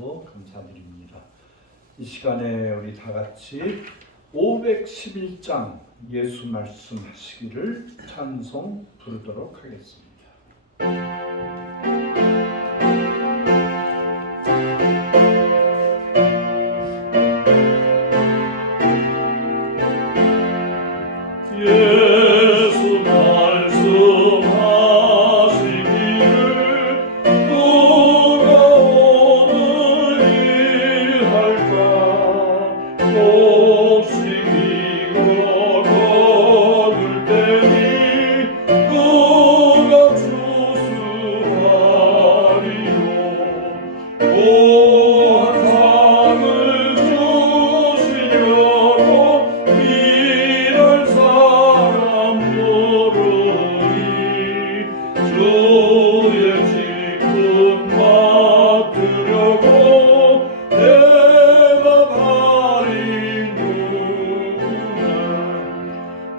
주셔서 감사드립니다. 이 시간에 우리 다 같이 511장 예수 말씀하시기를 찬송 부르도록 하겠습니다. 예수 말씀하시기를 누가 오늘 일할까 곱씹 이고 거둘 때니 누가 주수하리요 고한 상을 주시려고 일할 사람 모르니 주의 직분 맡으려고 대답하리 누구나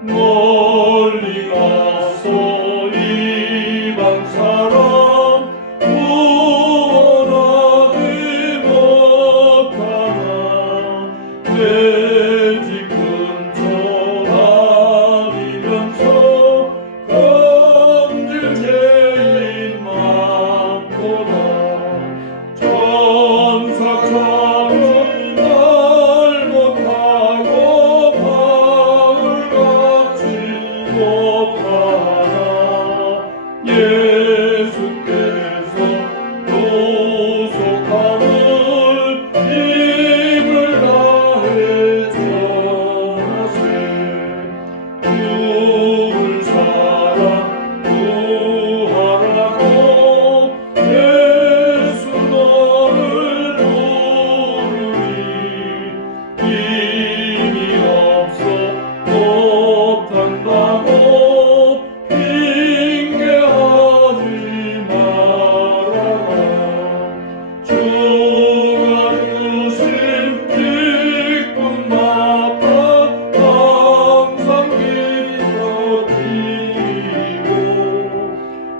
멀리 가서 이방 사람 구원하지 못하나 내 집 근처 다니면서 건질 죄인 많도다 천사처럼 날 못하고 바울같이 못하나 예수께서 도속함을 힘을 다해 전하세 죽을 사람 구하라고 예수 너를 부르니 힘이 없어 못한다고 핑계하지 말아라 주가 주신 직분 맡아 항상 기뻐 드리고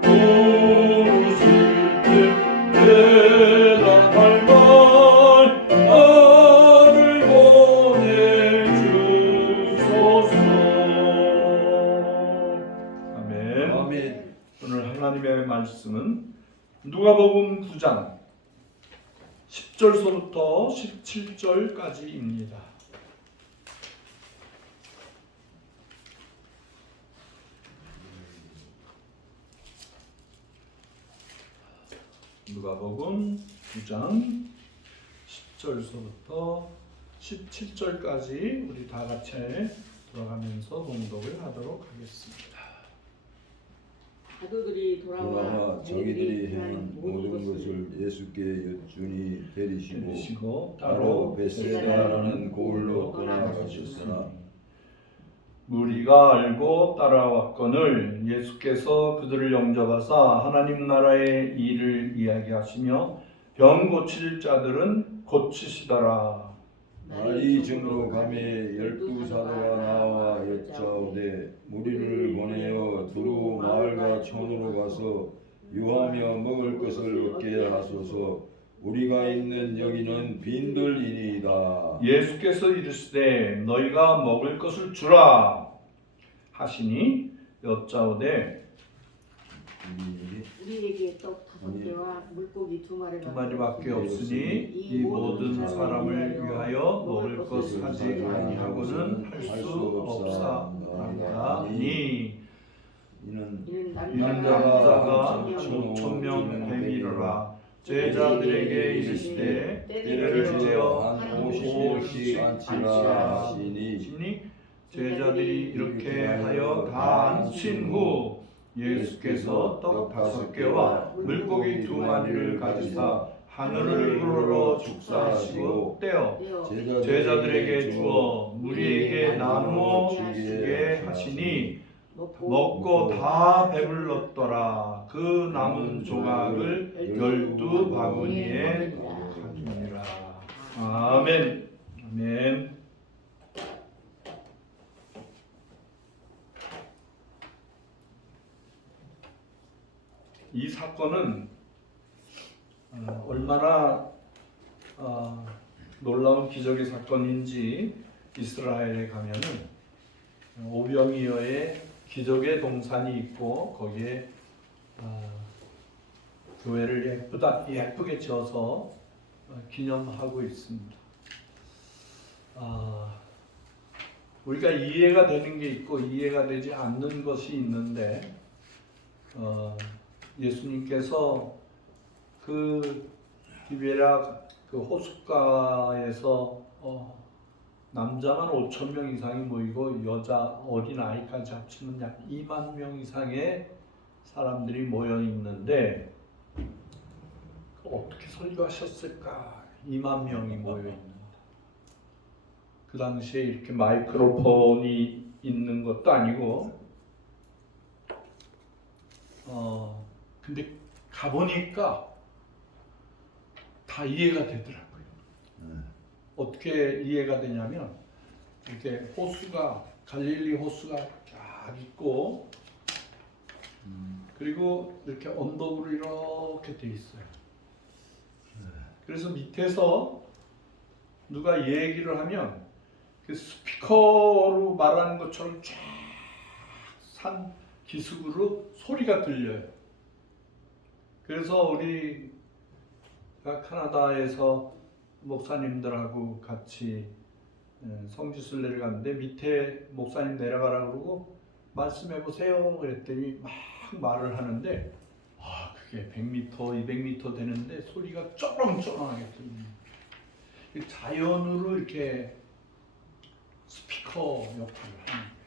부르실 때 대답할 말 나를 보내주소서. 아멘. 아멘. 오늘 하나님의 말씀은 누가복음 9장 10절서부터 17절까지입니다. 누가복음 9장 10절서부터 17절까지 우리 다 같이 돌아가면서 봉독을 하도록 하겠습니다. 사도들이 돌아와 자기들이 행한 모든 것을 예수께 여쭈니 데리시고 데리시고 따로 베세다라는 고을로 떠나가셨으나 무리가 알고 따라왔거늘 예수께서 그들을 영접하사 하나님 나라의 일을 이야기하시며 병 고칠 자들은 고치시더라. 날이 저물어 가매 12 사도가 나와 여짜오되 무리를 보내어 두루 마을과 촌으로 가서 유하며 먹을 것을 얻게 하소서. 우리가 있는 여기는 빈들이니이다. 예수께서 이르시되 너희가 먹을 것을 주라 하시니 여짜오되 우리에게 떡 5개와 물고기 2마리밖에 없으니 이 모든 사람을 위하여 먹을 것 하지 아니하고는 할 수 없사오니 이는 남자가 5,000명 되미로라. 제자들에게 이르시되 때를 재어 한 50명씩 앉히라 하시니 제자들이 이렇게 하여 다 앉힌 후 예수께서 떡 5개와 물고기 2마리를 가지사 하늘을 우러러 축사하시고 떼어 제자들에게 주어 무리에게 나누어 주게 하시니 먹고 다 배불렀더라. 그 남은 조각을 12바구니에 가지니라. 아멘. 아멘. 이 사건은 얼마나 놀라운 기적의 사건인지 이스라엘에 가면은 오병이어의 기적의 동산이 있고 거기에 교회를 예쁘게 지어서 기념하고 있습니다. 우리가 이해가 되는 게 있고 이해가 되지 않는 것이 있는데 예수님께서 그 기베라 그 호숫가에서 남자만 5,000명 이상이 모이고 여자 어린 아이까지 합치면 약 2만 명 이상의 사람들이 모여 있는데 어떻게 설교하셨을까? 2만 명이 모여 있는데 그 당시에 이렇게 마이크로폰이 있는 것도 아니고 근데 가보니까 다 이해가 되더라고요. 어떻게 이해가 되냐면 이렇게 호수가 갈릴리 호수가 쫙 있고 그리고 이렇게 언덕으로 이렇게 돼 있어요. 그래서 밑에서 누가 얘기를 하면 그 스피커로 말하는 것처럼 쫙 산 기슭으로 소리가 들려요. 그래서 우리가 캐나다에서 목사님들하고 같이 성지순례를 갔는데 밑에 목사님 내려가라 그러고 말씀해 보세요 그랬더니 막 말을 하는데 그게 100m, 200m 되는데 소리가 쩌렁쩌렁하게 들려요. 자연으로 이렇게 스피커 역할을 하는 거예요.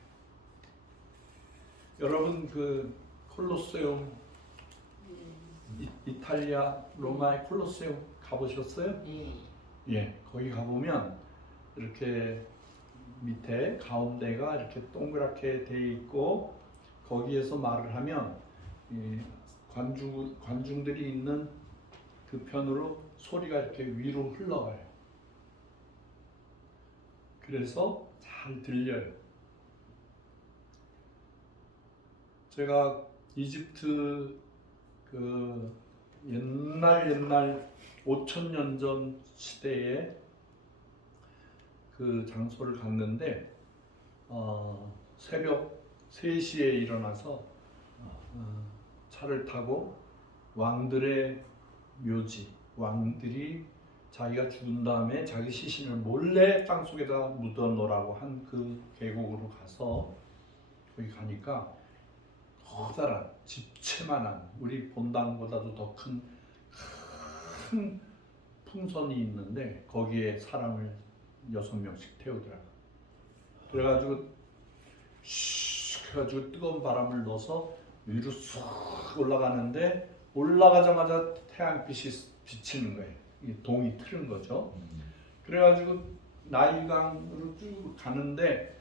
여러분 그 콜로세움 이탈리아 로마의 콜로세움 가보셨어요? 예, 거기 가보면 이렇게 밑에 가운데가 이렇게 동그랗게 돼 있고 거기에서 말을 하면 관중들이 있는 그 편으로 소리가 이렇게 위로 흘러가요. 그래서 잘 들려요. 제가 이집트 그 옛날 5,000년 전 시대에 그 장소를 갔는데 새벽 3시에 일어나서 차를 타고 왕들의 묘지, 왕들이 자기가 죽은 다음에 자기 시신을 몰래 땅속에다 묻어 놓으라고 한 그 계곡으로 가서 거기 가니까 커다란 집채만한 우리 본당보다도 더 큰 풍선이 있는데 거기에 사람을 6명씩 태우더라고. 그래가지고 슉 해가지고 뜨거운 바람을 넣어서 위로 쑥 올라가는데 올라가자마자 태양빛이 비치는 거예요. 이 동이 트는 거죠. 그래가지고 나일강으로 쭉 가는데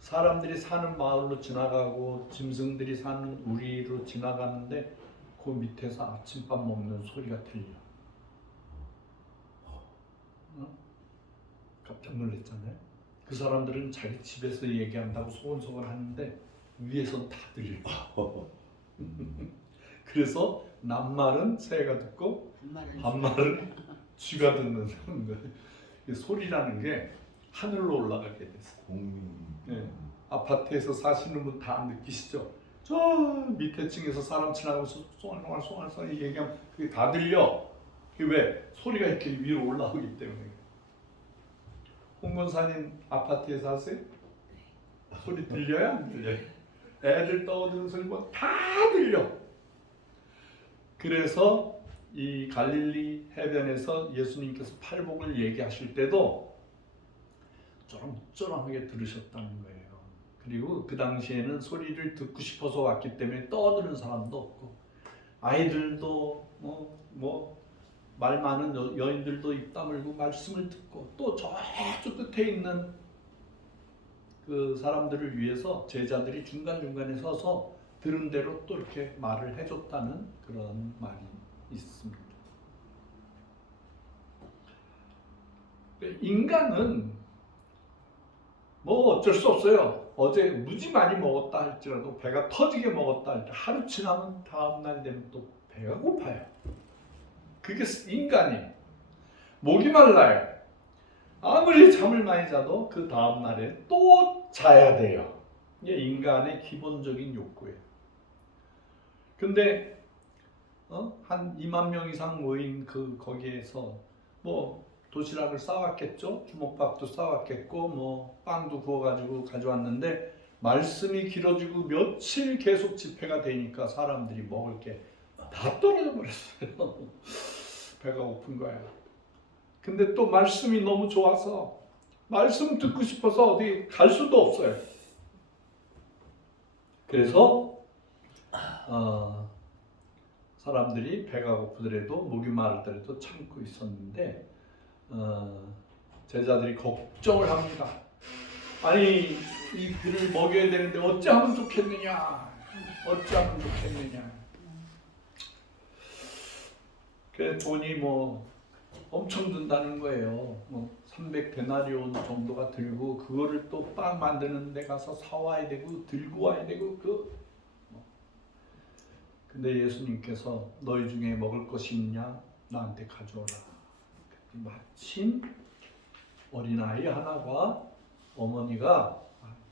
사람들이 사는 마을로 지나가고 짐승들이 사는 우리로 지나가는데 그 밑에서 아침밥 먹는 소리가 들려. 깜짝 놀랐잖아요. 그 사람들은 자기 집에서 얘기한다고 소곤소곤 하는데 위에선 다 들려. 그래서 낱말은 새가 듣고 반말은 쥐가 듣는 거예요. 소리라는 게 하늘로 올라가게 됐어요. 네. 아파트에서 사시는 분 다 느끼시죠? 저 밑에 층에서 사람 지나가면서 쏘알쏘알 얘기하면 그게 다 들려. 그게 왜? 소리가 이렇게 위로 올라오기 때문에. 홍건사님 아파트에 사세요? 소리 들려요? 안 들려요? 애들 떠드는 소리 뭐 다 들려. 그래서 이 갈릴리 해변에서 예수님께서 팔복을 얘기하실 때도 쩌렁쩌렁하게 들으셨다는 거예요. 그리고 그 당시에는 소리를 듣고 싶어서 왔기 때문에 떠드는 사람도 없고 아이들도 말 많은 여인들도 입 다물고 말씀을 듣고 또 저쪽 끝에 있는 그 사람들을 위해서 제자들이 중간중간에 서서 들은 대로 또 이렇게 말을 해줬다는 그런 말이 있습니다. 인간은 뭐 어쩔 수 없어요. 어제 무지 많이 먹었다 할지라도 배가 터지게 먹었다 할 때 하루 지나면 다음 날 되면 또 배가 고파요. 그게 인간이에요. 목이 말라요. 아무리 잠을 많이 자도 그 다음 날에 또 자야 돼요. 이게 인간의 기본적인 욕구예요. 근데 한 2만 명 이상 모인 거기에서 뭐 도시락을 싸왔겠죠. 주먹밥도 싸왔겠고 뭐 빵도 구워가지고 가져왔는데 말씀이 길어지고 며칠 계속 집회가 되니까 사람들이 먹을 게 다 떨어져 버렸어요. 배가 고픈 거야. 근데 또 말씀이 너무 좋아서 말씀 듣고 싶어서 어디 갈 수도 없어요. 그래서 사람들이 배가 고프더라도 목이 마르더라도 참고 있었는데 제자들이 걱정을 합니다. 아니 이 그를 먹여야 되는데 어찌하면 좋겠느냐, 어찌하면 좋겠느냐. 그 돈이 뭐 엄청 든다는 거예요. 뭐 300데나리온 정도가 들고 그거를 또 빵 만드는 데 가서 사와야 되고 들고 와야 되고 근데 예수님께서 너희 중에 먹을 것이 있냐? 나한테 가져오라. 마침 어린아이 하나가 어머니가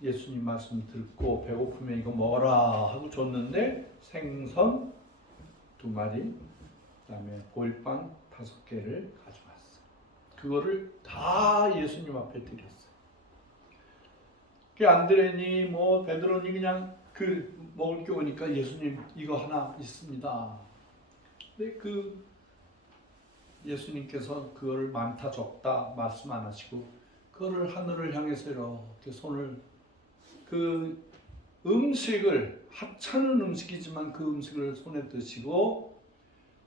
예수님 말씀 듣고 배고프면 이거 먹어라 하고 줬는데 생선 2마리 그다음에 보일빵 5개를 가져왔어. 그거를 다 예수님 앞에 드렸어요. 그 안드레니 뭐 베드로니 그냥 먹을 게 오니까 예수님 이거 하나 있습니다. 근데 예수님께서 그거를 많다 적다 말씀 안 하시고 그거를 하늘을 향해서 이렇게 손을 음식을 하찮은 음식이지만 그 음식을 손에 드시고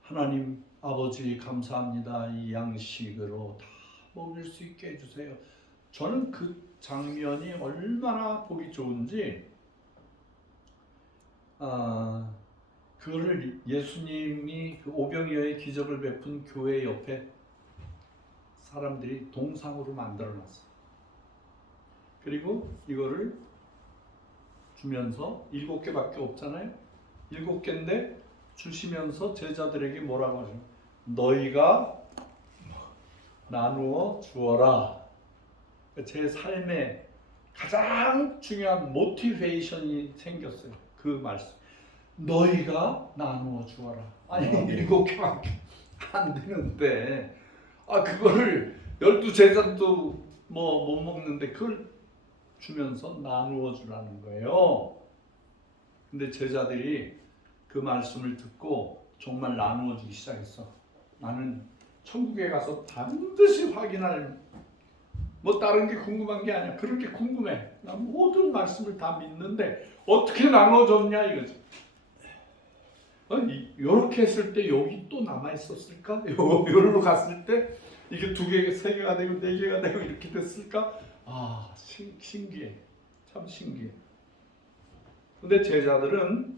하나님 아버지 감사합니다. 이 양식으로 다 먹을 수 있게 해주세요. 저는 그 장면이 얼마나 보기 좋은지 그거를 예수님이 그 오병이어의 기적을 베푼 교회 옆에 사람들이 동상으로 만들어놨어요. 그리고 이거를 주면서 7개밖에 없잖아요. 7개인데 주시면서 제자들에게 뭐라고 하죠? 너희가 나누어 주어라. 제 삶에 가장 중요한 모티베이션이 생겼어요. 그 말씀. 너희가 나누어 주어라. 아니 7개밖에 안 되는데 그거를 12제자도 뭐 못 먹는데 그걸 주면서 나누어 주라는 거예요. 근데 제자들이 그 말씀을 듣고 정말 나누어 주기 시작했어. 나는 천국에 가서 반드시 확인할 뭐 다른 게 궁금한 게 아니야. 그렇게 궁금해. 난 모든 말씀을 다 믿는데 어떻게 나눠줬냐 이거지. 이렇게 했을 때 여기 또 남아 있었을까? 여기로 갔을 때 이게 2개, 3개가 되고 4개가 되고 이렇게 됐을까? 신기해. 참 신기해. 근데 제자들은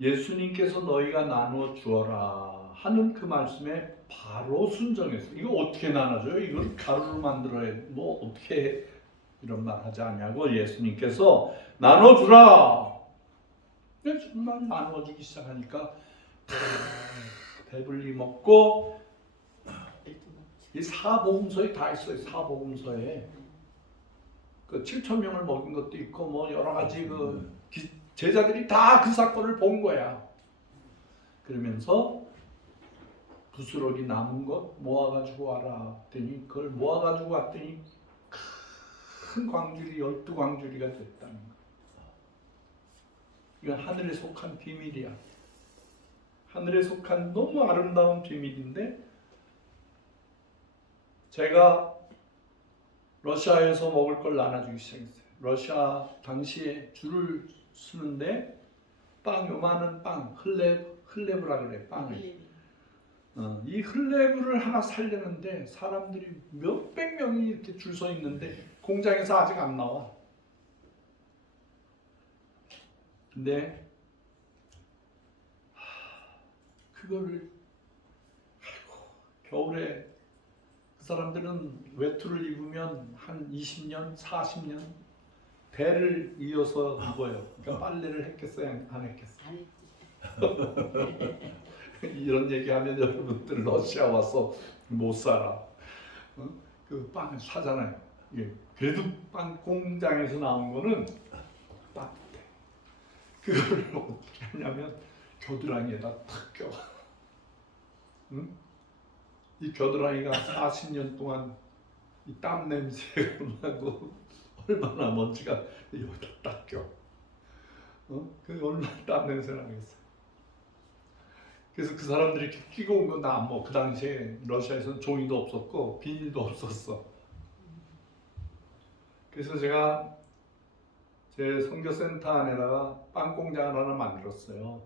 예수님께서 너희가 나누어 주어라 하는 그 말씀에 바로 순종했어. 이거 어떻게 나눠줘요? 이걸 가루로 만들어야 뭐 어떻게 이런 말 하지 않냐고 예수님께서 나눠주라. 정말 나눠주기 시작하니까 배불리 먹고 이 사복음서에 다 있어요. 사복음서에 7,000명을 먹인 것도 있고 뭐 여러 가지 제자들이 다 그 사건을 본 거야. 그러면서 부스러기 남은 것 모아가지고 와라 했더니 그걸 모아가지고 왔더니 큰 광주리 12광주리가 됐다는 거야. 이건 하늘에 속한 비밀이야. 하늘에 속한 너무 아름다운 비밀인데 제가 러시아에서 먹을 걸 나눠주기 시작했어요. 러시아 당시에 줄을 쓰는데 요만한 빵, 흘레브라 그래, 빵을. 이 흘레브를 하나 살려는데 사람들이 몇백 명이 이렇게 줄 서 있는데 공장에서 아직 안 나와. 근데 그거를 겨울에 그 사람들은 외투를 입으면 한 20년, 40년 대를 이어서 입어요. 그러니까 빨래를 했겠어요, 안 했겠어요? 이런 얘기하면 여러분들 러시아 와서 못 살아. 그 빵을 사잖아요. 예. 그래도 빵 공장에서 나온 거는 따뜻해. 그걸 어떻게 하냐면 겨드랑이에다 탁 껴. 응? 이 겨드랑이가 40년 동안 이 땀 냄새가 나고 얼마나 먼지가 여기다 딱 껴. 그 얼마나 땀 냄새 나겠어. 그래서 그 사람들이 이렇게 끼고 온 건 나 안 먹어. 그 당시에 러시아에서는 종이도 없었고 비닐도 없었어. 그래서 제가 제 선교센터 안에다가 빵 공장을 하나 만들었어요.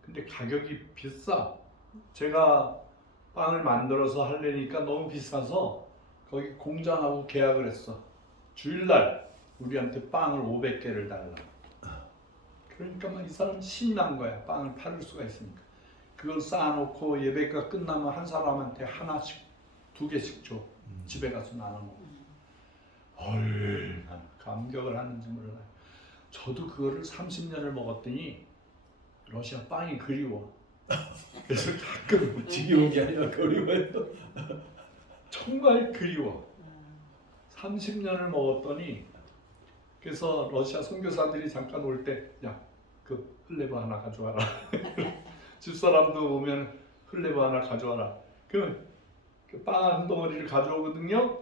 근데 가격이 비싸. 제가 빵을 만들어서 하려니까 너무 비싸서 거기 공장하고 계약을 했어. 주일날 우리한테 빵을 500개를 달라. 그러니까 막 이 사람 신난 거야. 빵을 팔을 수가 있으니까. 그걸 쌓아놓고 예배가 끝나면 한 사람한테 하나씩 2개씩 줘. 집에 가서 나눠 먹어. 얼마나 감격을 하는지 몰라요. 저도 그거를 30년을 먹었더니 러시아 빵이 그리워. 그래서 가끔 지겨운 게 아니라 그리워요. 정말 그리워. 30년을 먹었더니 그래서 러시아 선교사들이 잠깐 올 때 야, 그 흘레브 하나 가져와라. 집사람도 오면 흘레브 하나 가져와라. 그러면 빵 한 덩어리를 가져오거든요.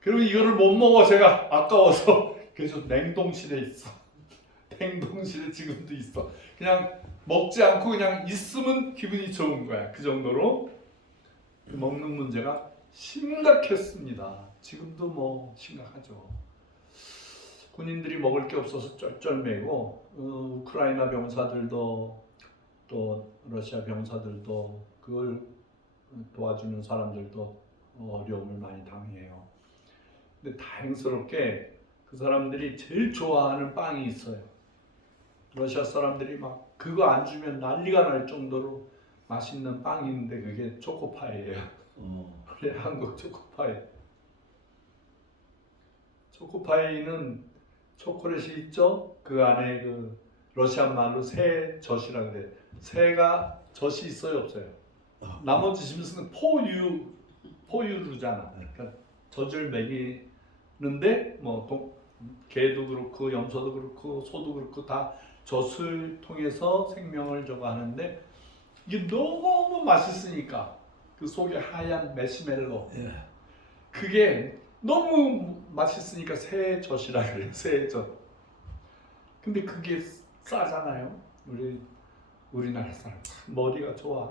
그러면 이거를 못 먹어. 제가 아까워서. 그래서 냉동실에 있어. 냉동실에 지금도 있어. 그냥 먹지 않고 그냥 있으면 기분이 좋은 거야. 그 정도로 먹는 문제가 심각했습니다. 지금도 뭐 심각하죠. 군인들이 먹을 게 없어서 쩔쩔매고 우크라이나 병사들도 또 러시아 병사들도 그걸 도와주는 사람들도 어려움을 많이 당해요. 근데 다행스럽게 그 사람들이 제일 좋아하는 빵이 있어요. 러시아 사람들이 막 그거 안 주면 난리가 날 정도로 맛있는 빵이 있는데 그게 초코파이예요. 우리 한국 초코파이. 초코파이는 초콜릿이 있죠? 그 안에 그 러시아 말로 새젖이라 그래. 새가 젖이 있어요, 없어요? 나머지 짐승은 포유류잖아. 그러니까 젖을 먹이는데 뭐 개도 그렇고 염소도 그렇고 소도 그렇고 다 젖을 통해서 생명을 저거 하는데 이게 너무 맛있으니까 그 속에 하얀 메시멜로 그게 너무 맛있으니까 새젖이라 그래요. 새젖. 근데 그게 싸잖아요. 우리나라 사람 머리가 좋아.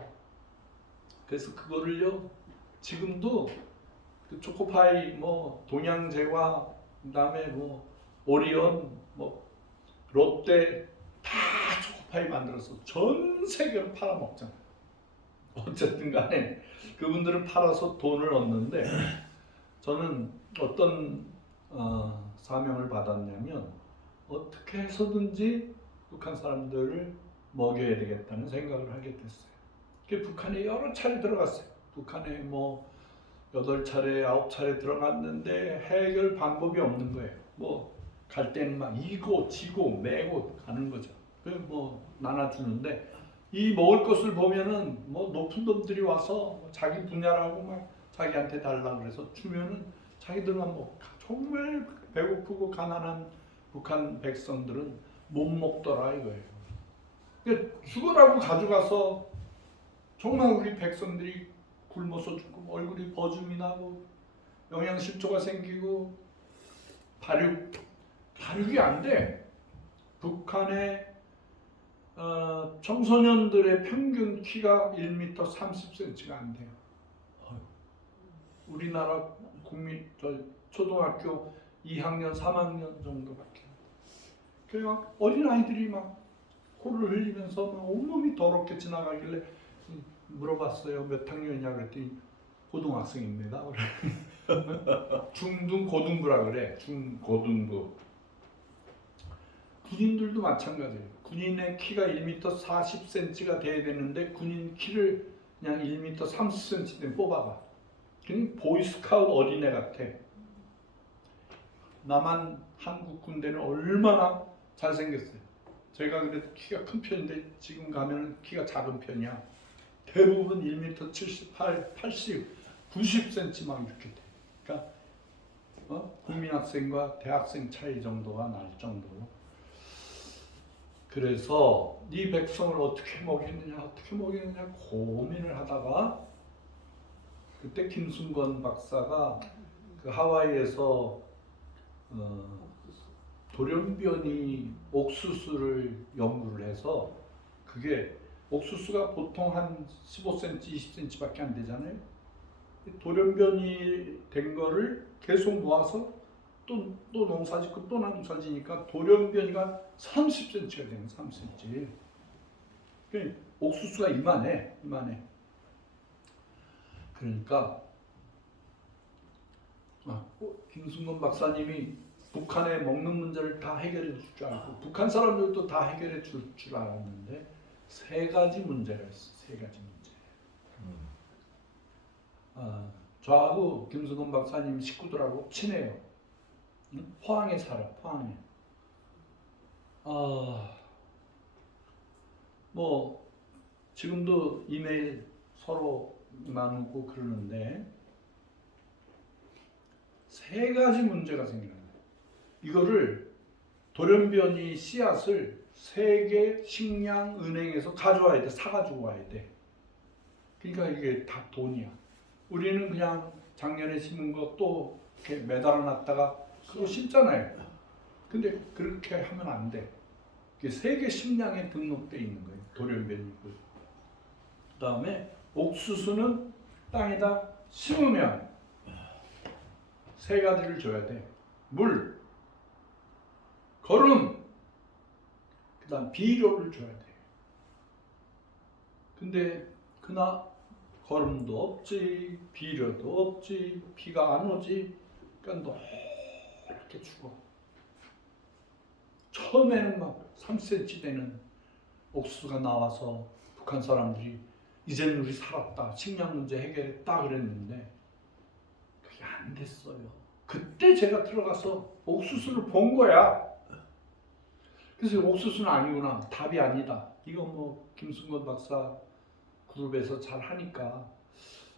그래서 그거를요 지금도 그 초코파이 뭐 동양제과 그다음에 뭐 오리온 뭐 롯데 다 초코파이 만들어서 전 세계로 팔아먹잖아요. 어쨌든 간에 그분들은 팔아서 돈을 얻는데 저는 어떤 사명을 받았냐면 어떻게 해서든지 북한 사람들을 먹여야 되겠다는 생각을 하게 됐어요. 북한에 여러 차례 들어갔어요. 북한에 뭐 8차례, 9차례 들어갔는데 해결 방법이 없는 거예요. 뭐 갈 때는 막 이고 지고 매고 가는 거죠. 뭐 나눠주는데 이 먹을 것을 보면은 뭐 높은 놈들이 와서 자기 분야라고 막 자기한테 달라 그래서 주면은 자기들만 뭐 정말 배고프고 가난한 북한 백성들은 못 먹더라 이거예요. 그러니까 죽으라고 가져가서 정말 우리 백성들이 굶어서 죽고 얼굴이 버짐이 나고 영양실조가 생기고 발육이 안 돼. 북한의 청소년들의 평균 키가 1m 30cm가 안 돼요. 우리나라 초등학교 2학년, 3학년 정도밖에. 그래 막 어린 아이들이 막 코를 흘리면서 막 온몸이 더럽게 지나가길래 물어봤어요. 몇 학년이냐 그랬더니 고등학생입니다. 중등 고등부라 그래. 중고등부. 군인들도 마찬가지예요. 군인의 키가 1m 40cm가 돼야 되는데 군인 키를 그냥 1m 30cm 되면 뽑아가. 그냥 보이스카우트 어린애 같아. 남한 한국 군대는 얼마나 잘생겼어요. 제가 그래도 키가 큰 편인데 지금 가면 키가 작은 편이야. 대부분 1m 78, 80, 90cm 막 이렇게 돼. 그러니까 국민학생과 대학생 차이 정도가 날 정도로. 그래서 이 백성을 어떻게 먹이느냐 고민을 하다가 그때 김순건 박사가 그 하와이에서 돌연변이 옥수수를 연구를 해서 그게 옥수수가 보통 한 15cm, 20cm밖에 안 되잖아요. 돌연변이 된 거를 계속 모아서 또 농사짓고 또 농사지니까 돌연변이가 30cm가 되는 30cm. 그러니까 옥수수가 이만해. 그러니까 김순건 박사님이 북한의 먹는 문제를 다 해결해 줄 줄 알고 북한 사람들도 다 해결해 줄 알았는데 세 가지 문제가 있어. 세 가지 문제. 저하고 김순건 박사님 식구들하고 친해요. 포항에 살아. 포항에. 뭐 지금도 이메일 서로 나누고 그러는데 세 가지 문제가 생겨나요. 이거를 돌연변이 씨앗을 세계 식량은행에서 가져와야 돼. 사가지고 와야 돼. 그러니까 이게 다 돈이야. 우리는 그냥 작년에 심은 거 또 이렇게 매달아 놨다가 그거 심잖아요. 근데 그렇게 하면 안 돼. 이게 세계 식량에 등록돼 있는 거예요. 돌연변이고. 그 다음에 옥수수는 땅에다 심으면 세 가지를 줘야 돼. 물, 거름, 그 다음 비료를 줘야 돼. 근데 그나 거름도 없지, 비료도 없지, 비가 안 오지. 그러니까 이렇게 죽어. 처음에는 막 3cm 되는 옥수수가 나와서 북한 사람들이 이제는 우리 살았다, 식량 문제 해결했다 그랬는데 그게 안 됐어요. 그때 제가 들어가서 옥수수를 본 거야. 그래서 옥수수는 아니구나, 답이 아니다. 이거 뭐 김순건 박사 그룹에서 잘 하니까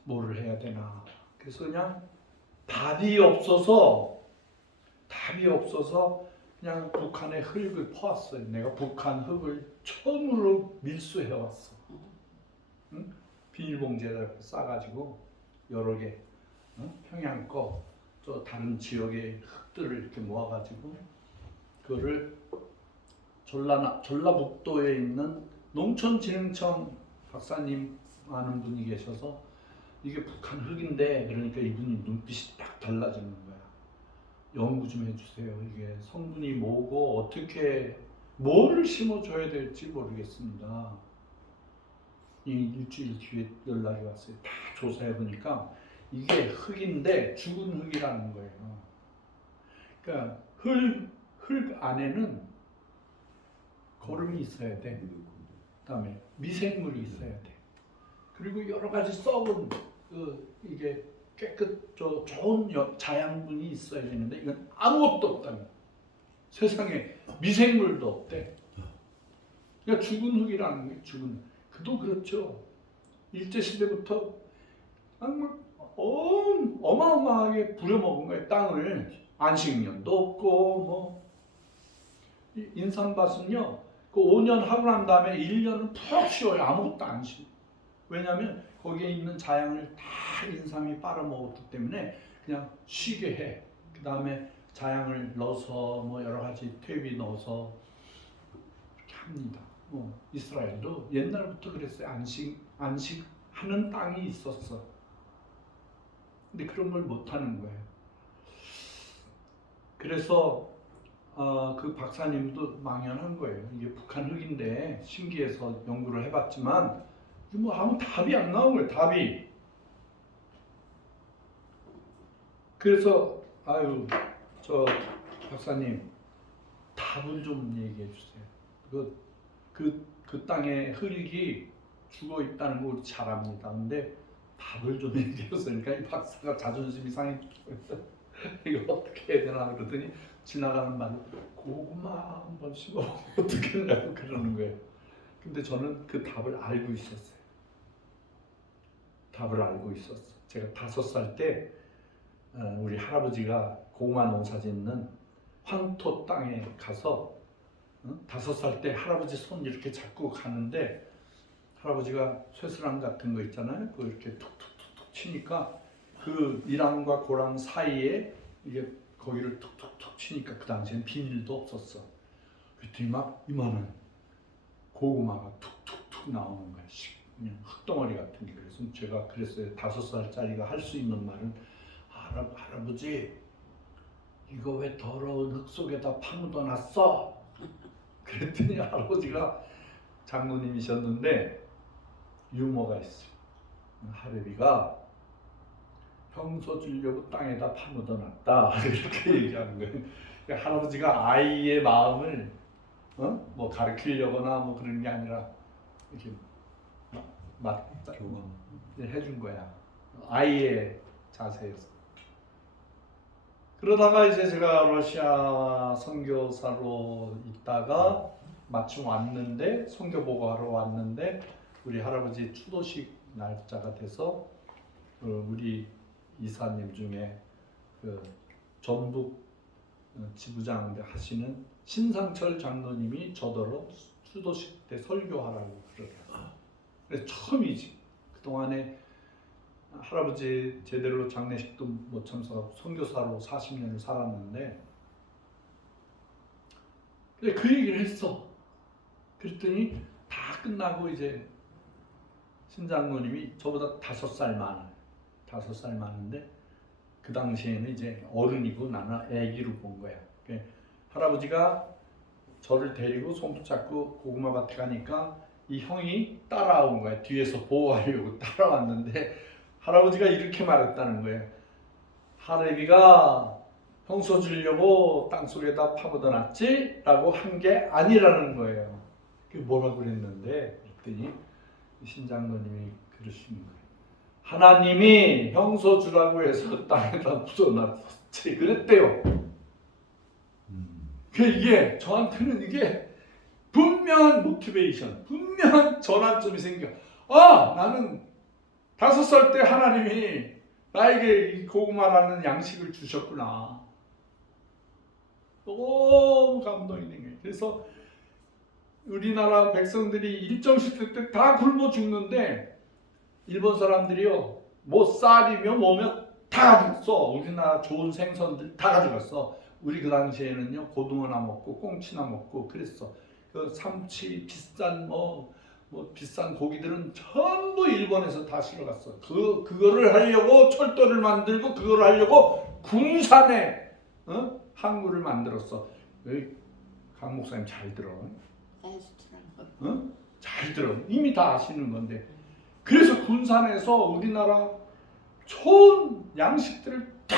뭐를 해야 되나. 그래서 그냥 답이 없어서 그냥 북한의 흙을 퍼왔어요. 내가 북한 흙을 처음으로 밀수해 왔어. 응? 비닐봉지에다 싸가지고 여러 개, 평양 거, 또 다른 지역의 흙들을 이렇게 모아가지고 그거를 전라북도에 있는 농촌진흥청 박사님 아는 분이 계셔서 이게 북한 흙인데, 그러니까 이분이 눈빛이 딱 달라지는 거야. 연구 좀 해주세요. 이게 성분이 뭐고 어떻게 뭐를 심어줘야 될지 모르겠습니다. 이 일주일 뒤에 연락이 왔어요. 다 조사해 보니까 이게 흙인데 죽은 흙이라는 거예요. 그러니까 흙 안에는 거름이 있어야 돼. 그다음에 미생물이 있어야 돼. 그리고 여러 가지 썩은 이게 좋은 자양분이 있어야 되는데 이건 아무것도 없다는 거야. 세상에 미생물도 없대. 그러니까 죽은 흙이라는 게 죽은 흙. 그도 그렇죠. 일제시대부터 어마어마하게 부려먹은 거예요. 땅을. 안식년도 없고 뭐 인삼밭은요. 그 5년 하고 난 다음에 1년은 푹 쉬어요. 아무것도 안 쉬어. 왜냐하면 거기에 있는 자양을 다 인삼이 빨아먹었기 때문에 그냥 쉬게 해. 그 다음에 자양을 넣어서 뭐 여러 가지 퇴비 넣어서 이렇게 합니다. 이스라엘도 옛날부터 그랬어요. 안식하는 땅이 있었어. 근데 그런 걸 못하는 거예요. 그래서 그 박사님도 망연한 거예요. 이게 북한 흙인데 신기해서 연구를 해봤지만 뭐 아무 답이 안 나온 거예요. 답이. 그래서 저 박사님 답을 좀 얘기해 주세요. 그 땅에 흙이 죽어 있다는 걸 잘 압니다. 근데 답을 좀 얘기해 주세요. 그러니까 이 박사가 자존심이 상했어요. 이거 어떻게 해야 되나 그러더니 지나가는 말로 고구마 한번 심어보면 어떻겠냐고 그러는 거예요. 근데 저는 그 답을 알고 있었어요. 답을 알고 있었어. 제가 5살 때 우리 할아버지가 고구마 농사 짓는 황토 땅에 가서 5살 때 할아버지 손 이렇게 잡고 가는데 할아버지가 쇠스랑 같은 거 있잖아요. 그거 이렇게 툭툭툭툭 치니까 그 이랑과 고랑 사이에 이게 거기를 툭툭툭 치니까 그 당시엔 비닐도 없었어. 그랬더니 막 이만한 고구마가 툭툭툭 나오는 거야. 그냥 흙덩어리 같은 게. 그래서 제가 그랬어요. 5살짜리가 할 수 있는 말은 할아버지 이거 왜 더러운 흙 속에다 파묻어 놨어? 그랬더니 할아버지가 장로님이셨는데 유머가 있어요. 할애비가 형소 주려고 땅에다 파묻어 놨다 이렇게 얘기하는 거예요. 그러니까 할아버지가 아이의 마음을 뭐 가르치려거나 뭐 그런 게 아니라 이렇게 교감 해준 거야. 아이의 자세였어. 그러다가 이제 제가 러시아 선교사로 있다가 마침 왔는데 선교 보고하러 왔는데 우리 할아버지 추도식 날짜가 돼서 우리 이사님 중에 그 전북 지부장 하시는 신상철 장로님이 저더러 추도식 때 설교하라고 그러더라고요. 그래서 처음이지. 그동안에 할아버지 제대로 장례식도 못 참석하고 선교사로 40년을 살았는데 근데 그 얘기를 했어. 그랬더니 다 끝나고 이제 신장로님이 저보다 5살 많아요. 5살 많은데 그 당시에는 이제 어른이고 나는 애기로 본 거야. 할아버지가 저를 데리고 손 붙잡고 고구마 밭에 가니까 이 형이 따라온 거야. 뒤에서 보호하려고 따라왔는데 할아버지가 이렇게 말했다는 거예요. 할애비가 형소 주려고 땅속에다 파묻어 놨지? 라고 한 게 아니라는 거예요. 그게 뭐라고 그랬는데 그랬더니 신장로님이 그러시는 거예요. 하나님이 형소 주라고 해서 땅에다 묻어놨지 그랬대요. 이게 저한테는 이게 분명한 모티베이션, 분명한 전환점이 생겨. 나는 5살 때 하나님이 나에게 이 고구마라는 양식을 주셨구나. 너무 감동이 있는 거예요. 그래서 우리나라 백성들이 일정시대 때 다 굶어 죽는데 일본 사람들이요 뭐 쌀이며 뭐며 다 가져갔어. 우리나라 좋은 생선들 다 가져갔어. 우리 그 당시에는요 고등어나 먹고 꽁치나 먹고 그랬어. 그 삼치 비싼 뭐 비싼 고기들은 전부 일본에서 다 실어갔어. 그거를 하려고 철도를 만들고 그걸 하려고 군산에 항구를 만들었어. 강 목사님 잘 들어. 잘 들어. 이미 다 아시는 건데. 그래서 군산에서 우리나라 좋은 양식들을 다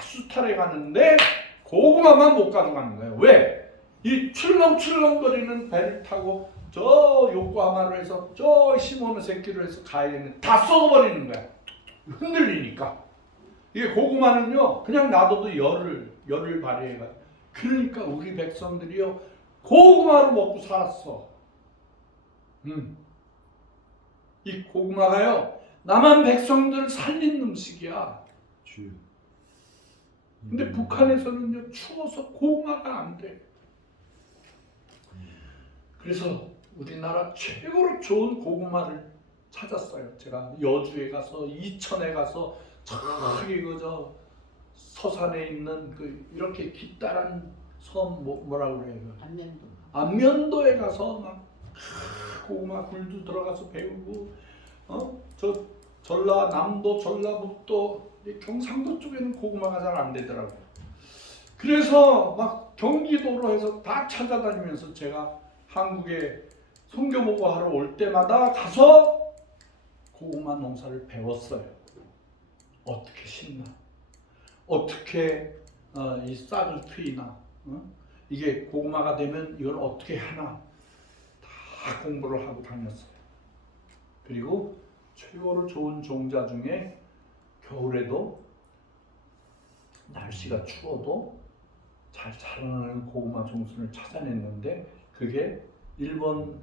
수탈해 가는데 고구마만 못 가져가는 거예요. 왜? 이 출렁출렁거리는 배를 타고 저 요코하마로 저 시모노세키로 해서 가야되는 다 쏟아버리는 거야. 흔들리니까. 이게 고구마는요 그냥 놔둬도 열을 발휘해가. 그러니까 우리 백성들이요 고구마로 먹고 살았어. 이 고구마가요 남한 백성들을 살린 음식이야. 근데 북한에서는요 추워서 고구마가 안 돼. 그래서 우리나라 최고로 좋은 고구마를 찾았어요. 제가 여주에 가서 이천에 가서 저기 그저 서산에 있는 그 이렇게 깊다란 섬 뭐라고 그래요? 안면도에 가서 막 고구마 굴도 들어가서 배우고 저 전라남도 전라북도 경상도 쪽에는 고구마가 잘 안 되더라고요. 그래서 막 경기도로 해서 다 찾아다니면서 제가 한국에 선교보고하러 올 때마다 가서 고구마 농사를 배웠어요. 어떻게 심나, 어떻게 이 싹을 트이나, 이게 고구마가 되면 이걸 어떻게 하나 다 공부를 하고 다녔어요. 그리고 최고로 좋은 종자 중에 겨울에도 날씨가 추워도 잘 자라나는 고구마 종순을 찾아냈는데 그게 일본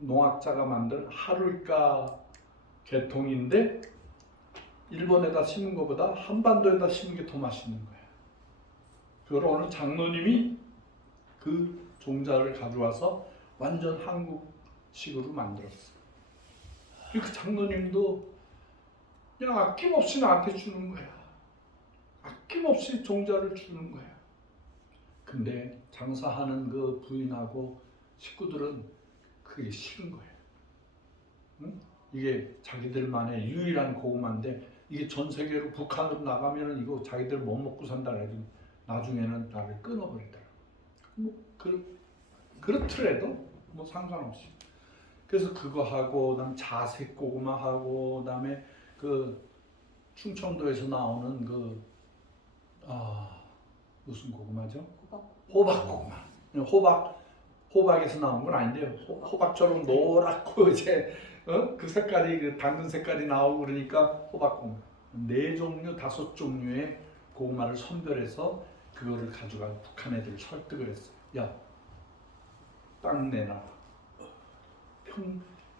농학자가 만든 하루이카 계통인데 일본에다 심은 것보다 한반도에다 심은 게 더 맛있는 거야. 그걸 어느 장로님이 그 종자를 가져와서 완전 한국식으로 만들었어. 그 장로님도 그냥 아낌없이 나한테 주는 거야. 아낌없이 종자를 주는 거야. 근데 장사하는 그 부인하고 식구들은 그게 싫은 거예요. 응? 이게 자기들만의 유일한 고구마인데 이게 전 세계로 북한으로 나가면은 이거 자기들 못 먹고 산다 그래가지고 나중에는 나를 끊어버리더라고. 뭐 그렇더라도 뭐 상관없이. 그래서 그거 하고 그다음 자색 고구마 하고 그다음에 그 충청도에서 나오는 그 무슨 고구마죠? 호박 고구마. 호박에서 나온 건 아닌데요. 호박처럼 노랗고 이제 그 색깔이 그 당근 색깔이 나오고 그러니까 호박 고구마. 4종류 5종류의 고구마를 선별해서 그거를 가져가 북한 애들 설득을 했어요. 야, 땅 내놔라.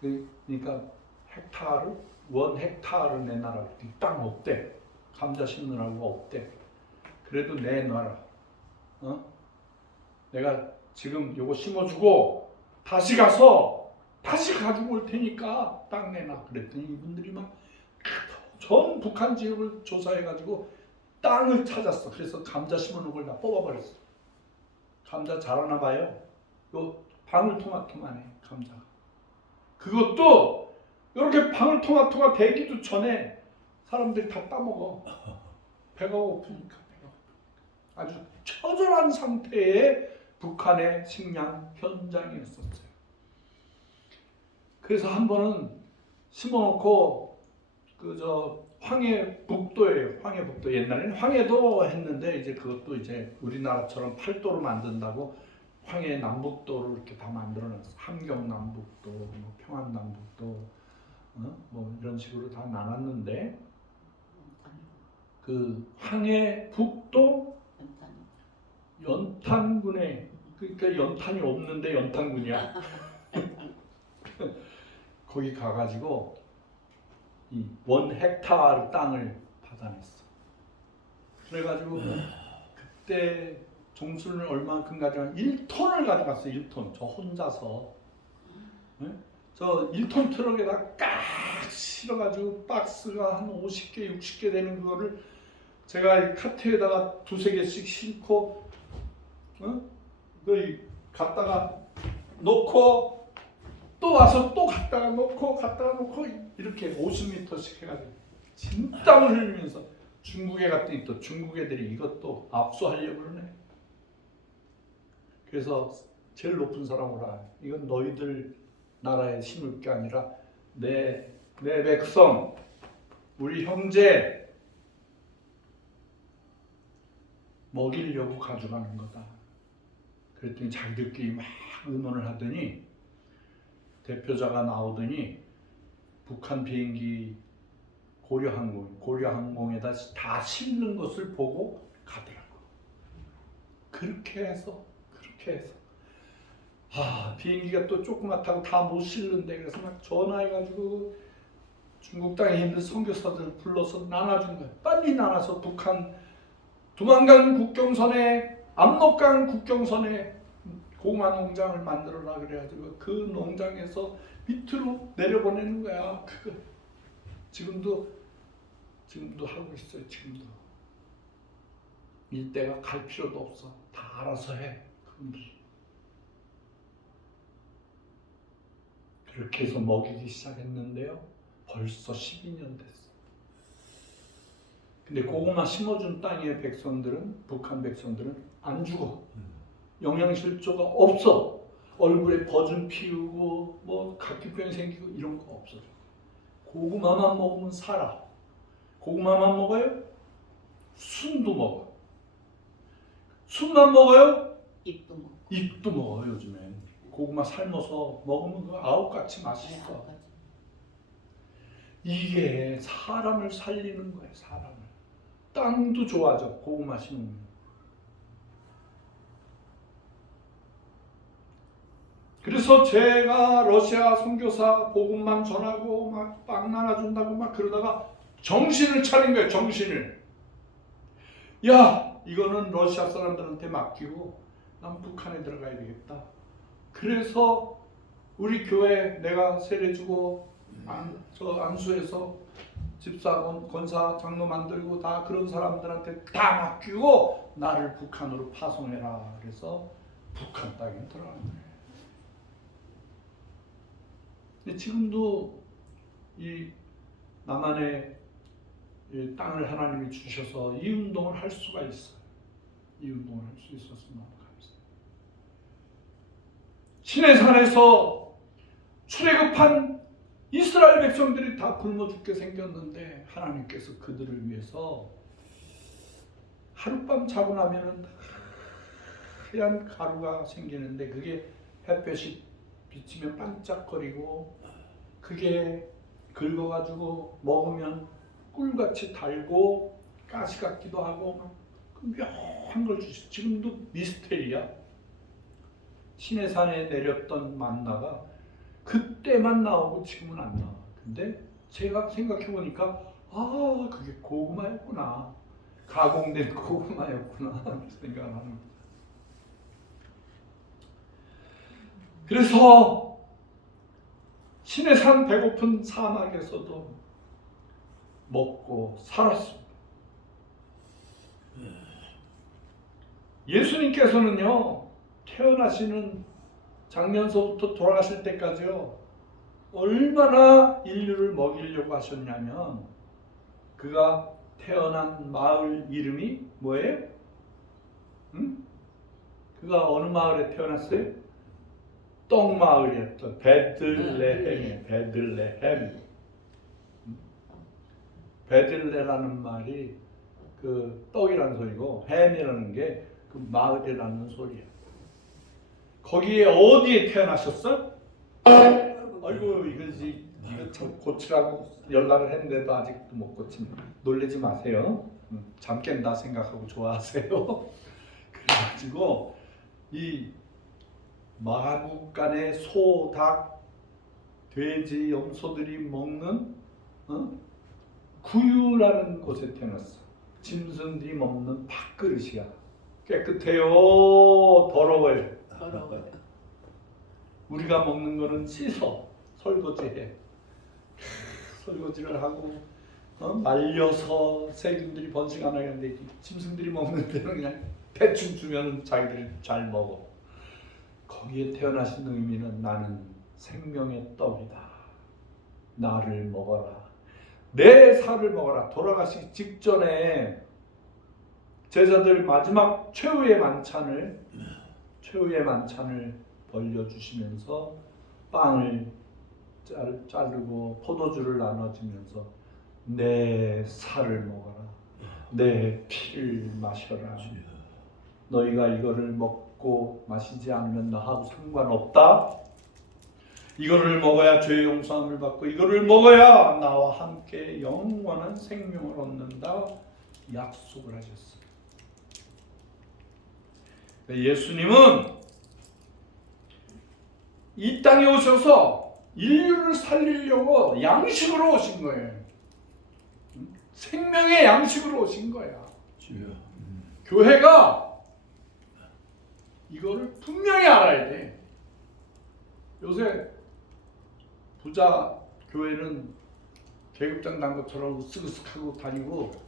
그러니까 헥타르 1헥타르 내놔라. 땅 없대. 감자 심느라고 없대. 그래도 내놔라. 내가 지금 요거 심어주고 다시 가지고 올 테니까 땅 내놔. 그랬더니 이분들이 막 전 북한 지역을 조사해가지고 땅을 찾았어. 그래서 감자 심어놓은 걸 다 뽑아버렸어. 감자 자라나 봐요. 요 방울토마토만 해 감자. 그것도 이렇게 방울토마토가 되기도 전에 사람들이 다 따먹어. 배가 고프니까. 아주 처절한 상태의 북한의 식량 현장이었었어요. 그래서 한 번은 심어놓고 황해북도예요. 황해북도 옛날에는 황해도 했는데 이제 그것도 이제 우리나라처럼 팔도로 만든다고 황해 남북도를 이렇게 다 만들어놨어. 함경 남북도, 뭐 평안 남북도, 뭐 이런 식으로 다 나눴는데 그 황해북도 연탄군에 그러니까 연탄이 없는데 연탄군이야. 거기 가가지고 이 1헥타르 땅을 받아냈어. 그래가지고 그때 종순을 얼마큼 가져간 1톤을 가져갔어. 1톤. 저 혼자서 저 1톤 트럭에다 깍 실어가지고 박스가 한 50개 60개 되는 그거를 제가 카트에다가 2-3개씩 싣고 그 갔다가 놓고 또 와서 또 갔다가 놓고 이렇게 50m씩 해가지고 진땀을 흘리면서 중국에 갔더니 또 중국 애들이 이것도 압수하려고 그러네. 그래서 제일 높은 사람으로 이건 너희들 나라에 심을 게 아니라 내 백성 우리 형제 먹이려고 가져가는 거다. 그랬더니 자기들끼리 막 의논을 하더니 대표자가 나오더니 북한 비행기 고려항공에다 다 싣는 것을 보고 가더라고. 그렇게 해서 비행기가 또 조그맣다고 다 못 실는데 그래서 막 전화해가지고 중국 땅에 있는 선교사들 불러서 나눠준 거야. 빨리 나눠서 북한 두만강 국경선에 압록강 국경선에 고구마 농장을 만들어라 그래가지고 그 농장에서 밑으로 내려보내는 거야. 그거 지금도 하고 있어요. 지금도 일대가 갈 필요도 없어. 다 알아서 해. 그분들이. 그렇게 해서 먹이기 시작했는데요. 벌써 12년 됐어. 근데 고구마 심어준 땅의 백성들은 북한 백성들은 안 죽어. 영양실조가 없어. 얼굴에 버전 피우고 뭐 각기병 생기고 이런 거 없어. 고구마만 먹으면 살아. 고구마만 먹어요? 순도 먹어. 순만 먹어요? 잎도 먹어. 요즘엔 고구마 삶아서 먹으면 그 아욱같이 맛있어. 이게 사람을 살리는 거예요. 사람을. 땅도 좋아져. 고구마 심으면. 그래서 제가 러시아 선교사 복음만 전하고 막 빵 나눠준다고 막 그러다가 정신을 차린 거예요. 정신을. 야, 이거는 러시아 사람들한테 맡기고 난 북한에 들어가야 되겠다. 그래서 우리 교회 내가 세례주고 저 안수에서 집사, 권사, 장로 만들고 다 그런 사람들한테 다 맡기고 나를 북한으로 파송해라. 그래서 북한 땅에 들어간 거예요. 근데 지금도 이 남한에 이 땅을 하나님이 주셔서 이 운동을 할 수가 있어요. 이 운동을 할 수 있어서 너무 감사해요. 시내산에서 출애굽한 이스라엘 백성들이 다 굶어 죽게 생겼는데 하나님께서 그들을 위해서 하룻밤 자고 나면은 하얀 가루가 생기는데 그게 햇볕이 비치면 반짝거리고 그게 긁어가지고 먹으면 꿀같이 달고 가시 같기도 하고 묘한 걸 주시. 지금도 미스테리야. 시내산에 내렸던 만나가 그때만 나오고 지금은 안 나와. 근데 제가 생각해 보니까 아 그게 고구마였구나. 가공된 고구마였구나 생각을 하는 거예요. 그래서 시내산 배고픈 사막에서도 먹고 살았습니다. 예수님께서는요 태어나시는 작년서부터 돌아가실 때까지요 얼마나 인류를 먹이려고 하셨냐면 그가 태어난 마을 이름이 뭐예요? 응? 그가 어느 마을에 태어났어요? 떡마을이었던 베들레헴이에요. 베들레헴. 베들레라는 말이 그 떡이라는 소리고 햄이라는 게 그 마을이라는 소리예요. 거기에 어디에 태어나셨어? 아이고 이거 참 고치라고 연락을 했는데도 아직도 못 고칩니다. 놀라지 마세요. 잠 깬다 생각하고 좋아하세요. 그래가지고 이 마국간의 소, 닭, 돼지, 염소들이 먹는 구유라는 곳에 태어났어. 짐승들이 먹는 밥그릇이야. 깨끗해요? 더러워요? 더러워요. 우리가 먹는 거는 씻어, 설거지해. 설거지를 하고 말려서 세균들이 번식 안 하겠는데 짐승들이 먹는 데는 그냥 대충 주면 자기들이 잘 먹어. 거기에 태어나신 의미는 나는 생명의 떡이다. 나를 먹어라. 내 살을 먹어라. 돌아가시기 직전에 제자들 마지막 최후의 만찬을 벌려주시면서 빵을 자르고 포도주를 나눠주면서 내 살을 먹어라. 내 피를 마셔라. 너희가 이거를 먹고 마시지 않으면 나하고 상관없다. 이거를 먹어야 죄 용서함을 받고 이거를 먹어야 나와 함께 영원한 생명을 얻는다. 약속을 하셨습니다. 예수님은 이 땅에 오셔서 인류를 살리려고 양식으로 오신 거예요. 생명의 양식으로 오신 거야. 교회가 이거를 분명히 알아야 돼. 요새 부자 교회는 계급장 난 것처럼 으쓱으쓱하고 다니고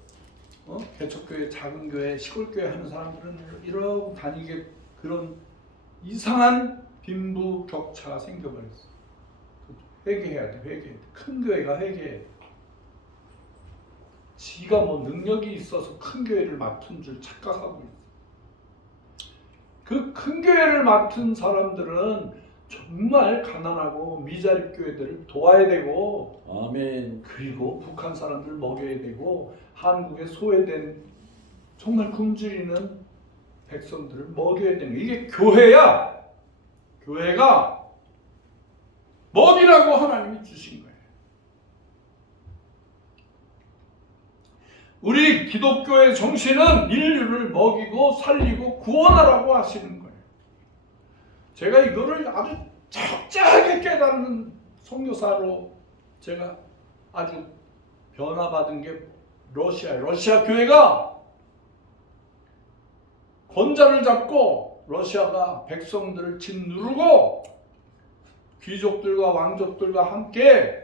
개척교회, 작은 교회, 시골교회 하는 사람들은 이러고 다니게 그런 이상한 빈부격차가 생겨버렸어. 회개해야 돼. 회개해야 돼. 큰 교회가 회개해. 지가 뭐 능력이 있어서 큰 교회를 맡은 줄 착각하고 있어. 그 큰 교회를 맡은 사람들은 정말 가난하고 미자립 교회들을 도와야 되고, 아멘. 그리고 북한 사람들을 먹여야 되고, 한국에 소외된 정말 굶주리는 백성들을 먹여야 되는 거예요. 이게 교회야. 교회가 먹이라고 하나님이 주신 거예요. 우리 기독교의 정신은 인류를 먹이고 살리고 구원하라고 하시는 거예요. 제가 이거를 아주 적절하게 깨닫는 선교사로 제가 아주 변화받은 게 러시아 교회가 권자를 잡고 러시아가 백성들을 짓누르고 귀족들과 왕족들과 함께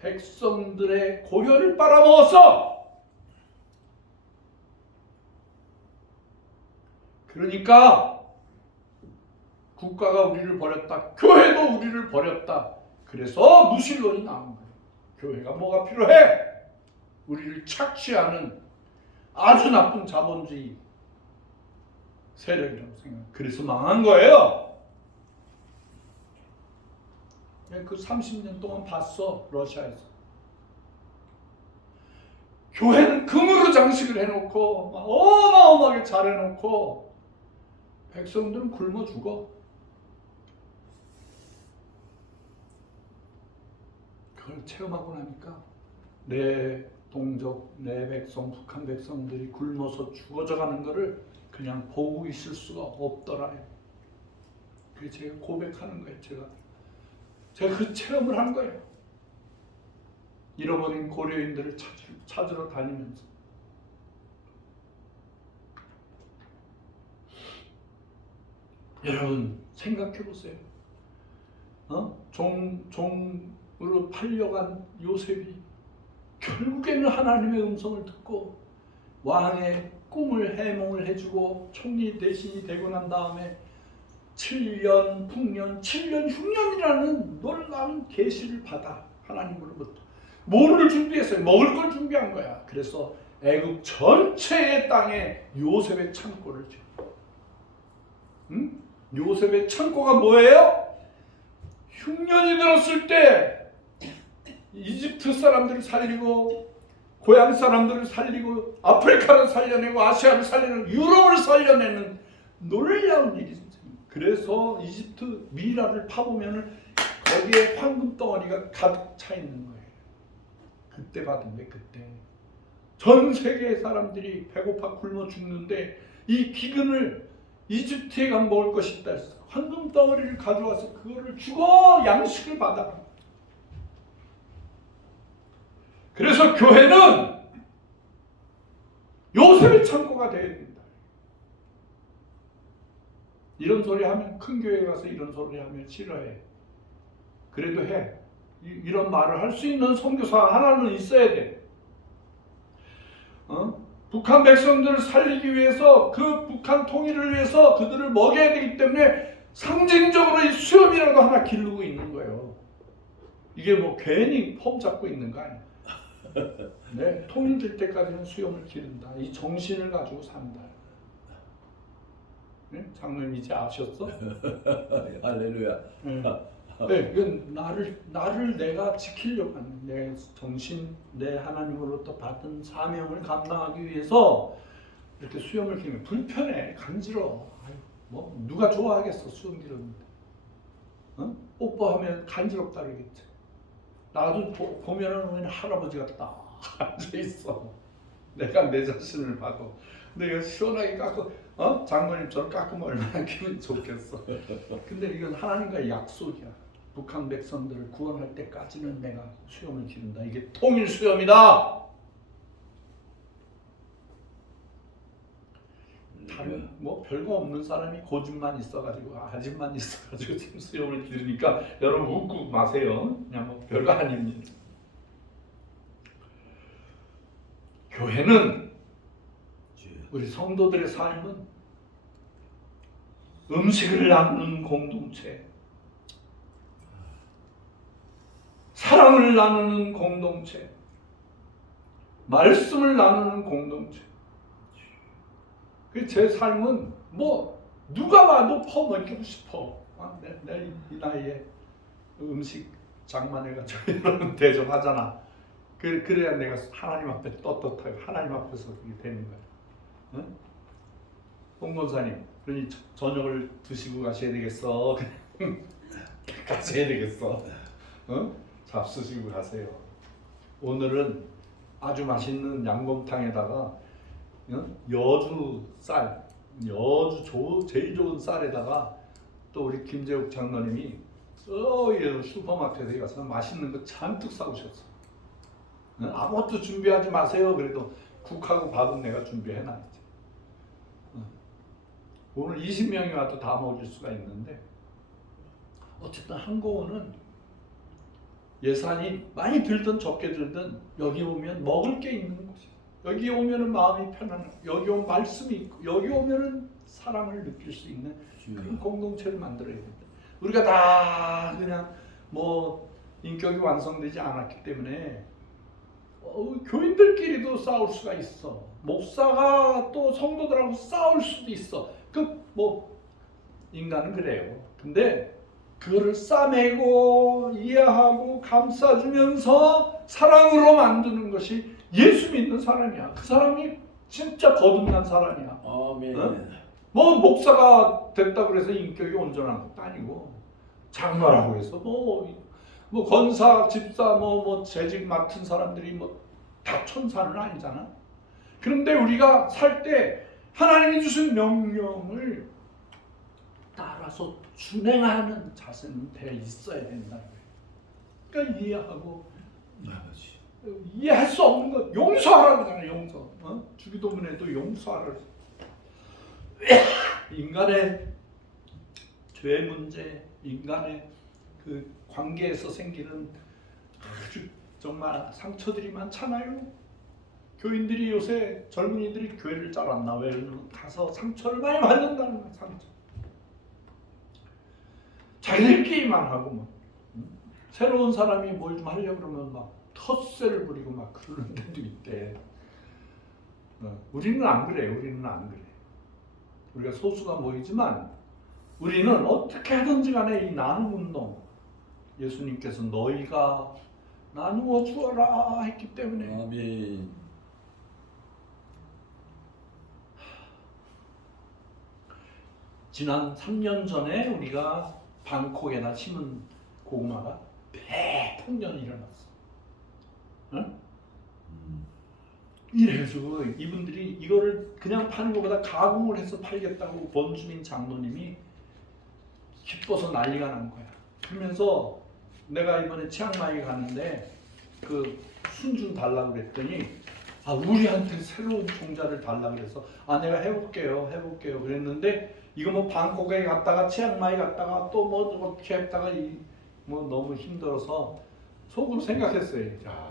백성들의 고혈을 빨아먹었어. 그러니까 국가가 우리를 버렸다. 교회도 우리를 버렸다. 그래서 무신론이 나온 거예요. 교회가 뭐가 필요해? 우리를 착취하는 아주 나쁜 자본주의 세력이라고 생각해요. 그래서 망한 거예요. 그 30년 동안 봤어. 러시아에서. 교회는 금으로 장식을 해놓고 어마어마하게 잘해놓고 백성들은 굶어 죽어. 그걸 체험하고 나니까 내 동족, 내 백성, 북한 백성들이 굶어서 죽어져 가는 거를 그냥 보고 있을 수가 없더라요. 그게 제가 고백하는 거예요. 제가 그 체험을 한 거예요. 잃어버린 고려인들을 찾으러 다니면서. 여러분 생각해 보세요. 종으로 팔려간 요셉이 결국에는 하나님의 음성을 듣고 왕의 꿈을 해몽을 해주고 총리 대신이 되고 난 다음에 7년, 9년, 7년, 6년이라는 놀라운 계시를 받아 하나님으로부터. 뭐를 준비했어요? 먹을 걸 준비한 거야. 그래서 애국 전체의 땅에 요셉의 창고를 줘. 응? 요셉의 창고가 뭐예요? 흉년이 들었을 때 이집트 사람들을 살리고 고향 사람들을 살리고 아프리카를 살려내고 아시아를 살려내고 유럽을 살려내는 놀라운 일이죠. 그래서 이집트 미라를 파보면 거기에 황금 덩어리가 가득 차 있는 거예요. 그때 받은 게 그때. 전 세계의 사람들이 배고파 굶어 죽는데 이 기근을 이집트에 가면 먹을 것이 있다 했어. 황금 덩어리를 가져와서 그거를 주고 양식을 받아. 그래서 교회는 요셉의 창고가 되어야 된다. 이런 소리 하면 큰 교회 가서 이런 소리 하면 싫어해. 그래도 해. 이런 말을 할 수 있는 선교사 하나는 있어야 돼. 북한 백성들을 살리기 위해서 그 북한 통일을 위해서 그들을 먹여야 되기 때문에 상징적으로 이 수염이라도 하나 기르고 있는 거예요. 이게 뭐 괜히 폼 잡고 있는 거 아니야. 네, 통일될 때까지는 수염을 기른다. 이 정신을 가지고 산다. 네? 장로님 이제 아셨어? 할렐루야. 네, 이건 나를 내가 지키려고 하는 내 정신, 내 하나님으로부터 받은 사명을 감당하기 위해서 이렇게 수염을 기르면 불편해, 간지러워. 아유, 뭐 누가 좋아하겠어 수염 기르는데? 뽀뽀하면 간지럽다 그러겠지. 나도 보면은 할아버지 같다 앉아 있어. 내가 내 자신을 봐도 내가 시원하게 깎고 장모님처럼 깎으면 얼마나 기분이 좋겠어. 근데 이건 하나님과의 약속이야. 북한 백성들을 구원할 때까지는 내가 수염을 기른다. 이게 통일 수염이다. 다른 뭐 별거 없는 사람이 고집만 있어가지고 아집만 있어가지고 지금 수염을 기르니까 여러분 웃고 마세요. 그냥 뭐 별거 아닙니다. 교회는 우리 성도들의 삶은 음식을 나누는 공동체, 사랑을 나누는 공동체, 말씀을 나누는 공동체. 제 삶은 뭐 누가 봐도 퍼먹이고 싶어. 내 이 나이에 음식 장만해가지고 이런 대접하잖아. 그래야 내가 하나님 앞에 떳떳하고 하나님 앞에서 그게 되는 거야. 응? 홍 권사님, 그러니 저녁을 드시고 가셔야 되겠어. 가셔야 되겠어. 응? 잡수시고 가세요. 오늘은 아주 맛있는 양곰탕에다가 여주 쌀, 제일 좋은 쌀에다가 또 우리 김재욱 장로님이 슈퍼마켓에 가서 맛있는 거 잔뜩 사오셨어. 아무것도 준비하지 마세요. 그래도 국하고 밥은 내가 준비해놨지. 오늘 20명이 와도 다 먹일 수가 있는데 어쨌든 한국어는 예산이 많이 들든 적게 들든 여기 오면 먹을 게 있는 곳이에요. 여기 오면은 마음이 편안하고 여기 오면 말씀이 있고 여기 오면은 사랑을 느낄 수 있는 그런 공동체를 만들어야 된다. 우리가 다 그냥 뭐 인격이 완성되지 않았기 때문에 교인들끼리도 싸울 수가 있어. 목사가 또 성도들하고 싸울 수도 있어. 인간은 그래요. 근데 그거를 싸매고 이해하고 감싸주면서 사랑으로 만드는 것이 예수 믿는 사람이야. 그 사람이 진짜 거듭난 사람이야. 아멘. 뭐 목사가 됐다 그래서 인격이 온전한 것도 아니고 장로라고 해서 뭐 권사, 집사, 뭐 재직 맡은 사람들이 다 천사는 아니잖아. 그런데 우리가 살 때 하나님이 주신 명령을 따라서 준행하는 자세는 돼 있어야 된다. 그러니까 이해하고 이해할 수 없는 것 용서하라고 하잖아. 용서. 주기도문에도 용서하라. 인간의 죄 문제, 인간의 그 관계에서 생기는 아주 정말 상처들이 많잖아요. 교인들이 요새 젊은이들이 교회를 잘 안 나와요. 가서 상처를 많이 받는다는 거야. 상처. 자기들끼리만 하고 새로운 사람이 뭘 좀 하려고 그러면 막 텃세를 부리고 막 그러는 데도 있대. 우리는 안 그래. 우리는 안 그래. 우리가 소수가 모이지만 우리는 어떻게 하든지 간에 이 나눔 운동, 예수님께서 너희가 나누어 주어라 했기 때문에 아멘. 지난 3년 전에 우리가 방콕에다 심은 고구마가 대폭년이 일어났어. 응? 이래가지고 이분들이 이거를 그냥 파는 것보다 가공을 해서 팔겠다고 원주민 장로님이 기뻐서 난리가 난 거야. 그러면서 내가 이번에 치앙마이 가는데 그 순준 달라고 그랬더니 우리한테 새로운 종자를 달라고 그래서 내가 해볼게요 그랬는데 이거 뭐 방콕에 갔다가 치앙마이 갔다가 또 뭐 어떻게 했다가 뭐 너무 힘들어서 속으로 생각했어요. 야,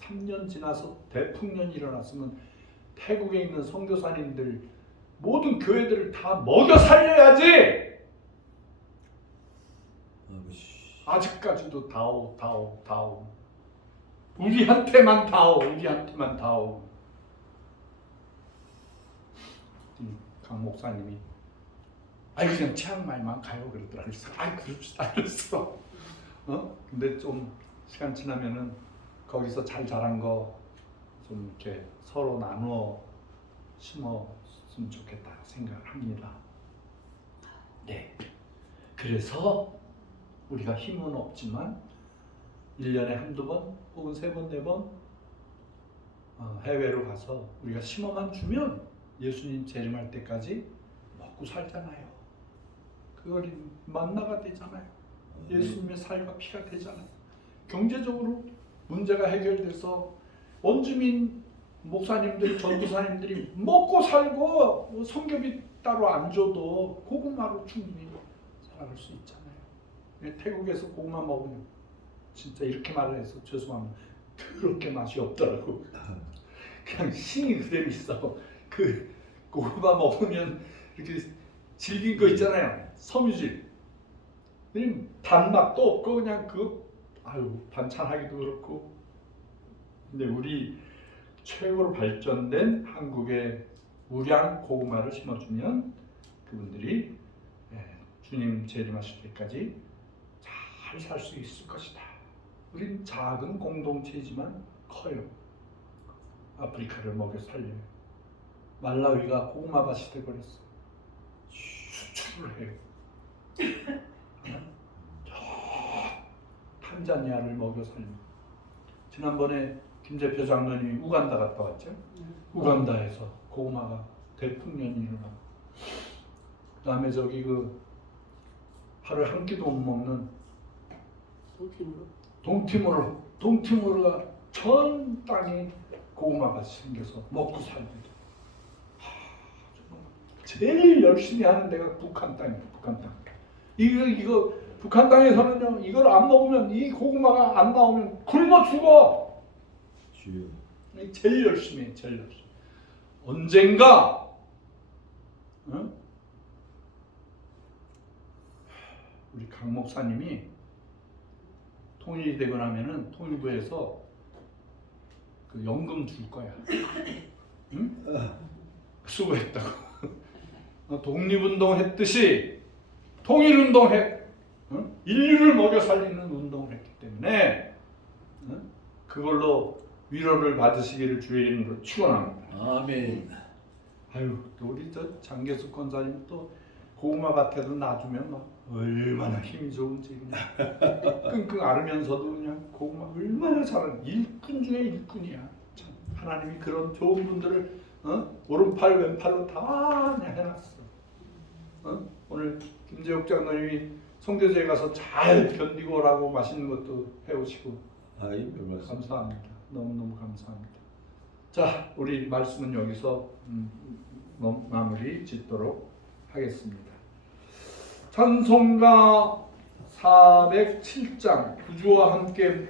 3년 지나서 대풍년이 일어났으면 태국에 있는 선교사님들 모든 교회들을 다 먹여 살려야지. 아직까지도 다오. 우리한테만 다오. 강 목사님이 그냥 치앙마이만 가요 그러더라. 그래서 그럽시다 그랬어. 근데 좀 시간 지나면은 거기서 잘 자란 거 좀 이렇게 서로 나누어 심었으면 좋겠다 생각을 합니다. 네. 그래서 우리가 힘은 없지만 1년에 한두 번 혹은 3번, 4번 해외로 가서 우리가 심어만 주면 예수님 재림할 때까지 먹고 살잖아요. 그걸 만나가 되잖아요. 예수님의 살과 피가 되잖아요. 경제적으로 문제가 해결돼서 원주민 목사님들, 전도사님들이 먹고 살고 성경비 따로 안 줘도 고구마로 충분히 살아갈 수 있잖아요. 태국에서 고구마 먹으면 진짜 이렇게 말을 해서 죄송합니다. 더럽게 맛이 없더라고. 그냥 신이 그대로 있어. 그 고구마 먹으면 이렇게 질긴 거 있잖아요. 섬유질. 단맛도 없고 그냥 반찬하기도 그렇고. 근데 우리 최고로 발전된 한국의 우량 고구마를 심어주면 그분들이 주님 재림하실 때까지 잘 살 수 있을 것이다. 우린 작은 공동체이지만 커요. 아프리카를 먹여 살려요. 말라위가 고구마밭이 되어버렸어. 수출을 해요. 탄자니아를 먹여 살려. 지난번에 김재표 장로님이 우간다 갔다 왔죠. 우간다에서 고구마가 대풍년이 일어나고, 그다음에 저기 그 하루에 한 끼도 못 먹는 동티모르가 전 땅이 고구마가 생겨서 먹고 살거든. 제일 열심히 하는 데가 북한 땅이에요. 북한 땅. 이거 북한 땅에서는요, 이걸 안 먹으면, 이 고구마가 안 나오면 굶어 죽어. 주여. 제일 열심히 해, 제일 열심히. 언젠가, 어? 우리 강 목사님이 통일이 되고 나면은 통일부에서 그 연금 줄 거야. 응? 수고했다고. 독립운동 했듯이 통일운동 인류를 먹여 살리는 운동을 했기 때문에 그걸로 위로를 받으시기를 주의 이름으로 축원합니다. 아멘. 아유, 또 우리 저 장계숙 권사님 또 고구마 밭에도 놔주면 막 얼마나 힘이 좋은지 그냥 끙끙 앓으면서도 그냥 고구마 얼마나 잘하는 일꾼 중에 일꾼이야. 참 하나님이 그런 좋은 분들을 오른팔 왼팔로 다 해놨어. 오늘 김재욱 장로님이 송교제에 가서 잘 견디고 오라고 맛있는 것도 해오시고 아이 별말씀. 감사합니다. 너무너무 감사합니다. 자, 우리 말씀은 여기서 마무리 짓도록 하겠습니다. 찬송가 407장 구주와 함께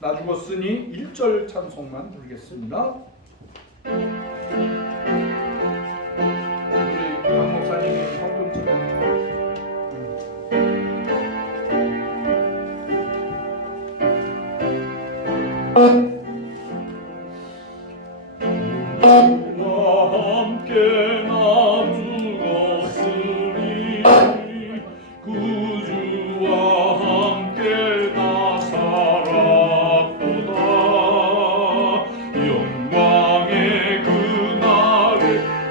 나 죽었으니 1절 찬송만 부르겠습니다. 우리 강 목사님이 헌금 찍어주세요. 나와 함께 나 죽었으니 구주와 함께 나 살았도다. 영광의 그날을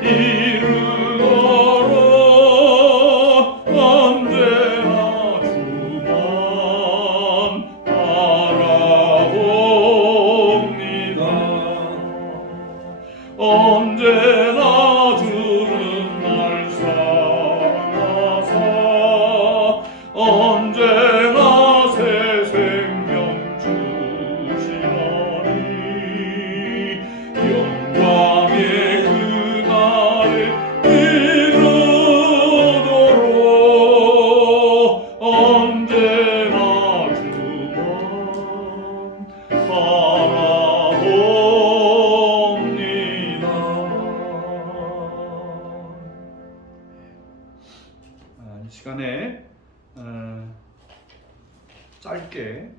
이르도록 언제나 주만 바라봅니다. 언제나 주는 날 사랑하사 언제나 새 생명 주시나니 영광의 그날을 이루도록 언제나 주만 이 시간에 짧게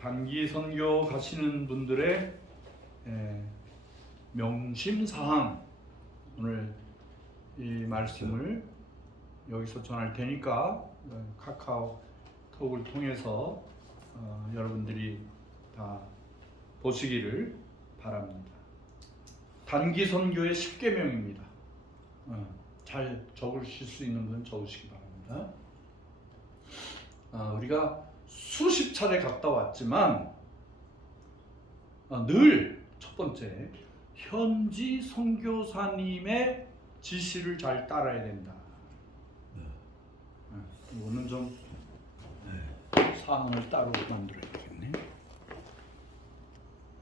단기 선교 가시는 분들의 명심사항, 오늘 이 말씀을 여기서 전할 테니까 카카오톡을 통해서 여러분들이 다 보시기를 바랍니다. 단기 선교의 10계명입니다. 잘 적으실 수 있는 분은 적으시기 바랍니다. 우리가 수십 차례 갔다 왔지만 늘 첫 번째, 현지 선교사님의 지시를 잘 따라야 된다. 이거는 좀 사항을 따로 만들어야 돼.